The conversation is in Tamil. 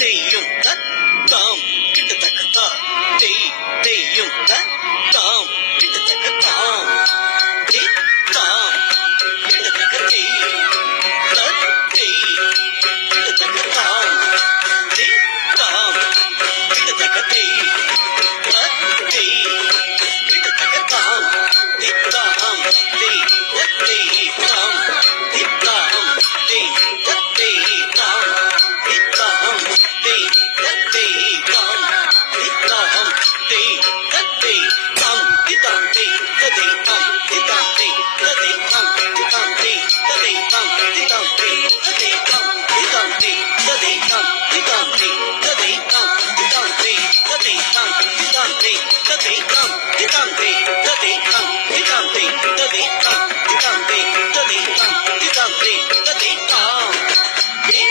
தெய்யும் தாம் கிட்டத்தக்க தெய்யும் தாம் கிட்டத்தக்க தாம் தாம் கிட்டத்தக்க கிட்டத்தக்க தாம் தாம் கிட்டத்தக்க கிட்டத்தக்க தாம் தாம் தாம் Dum